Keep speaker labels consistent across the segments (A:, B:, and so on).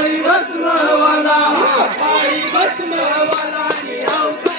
A: पाळी भस्म हवाला पाळी भस्म हवाला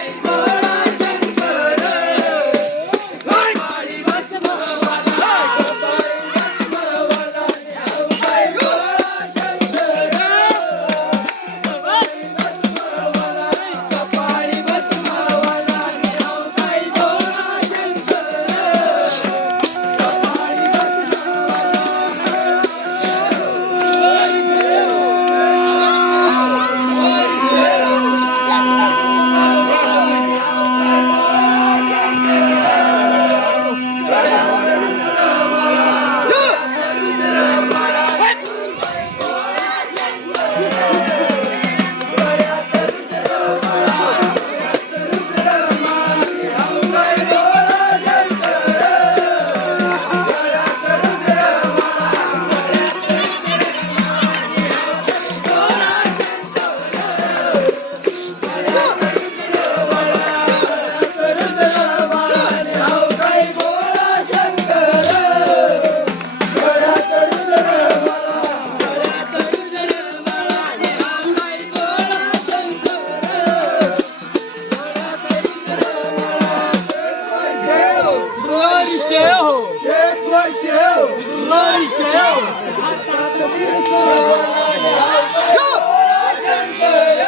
A: Ulaisheu! Ulaisheu! Ulaisheu!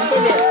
A: responder.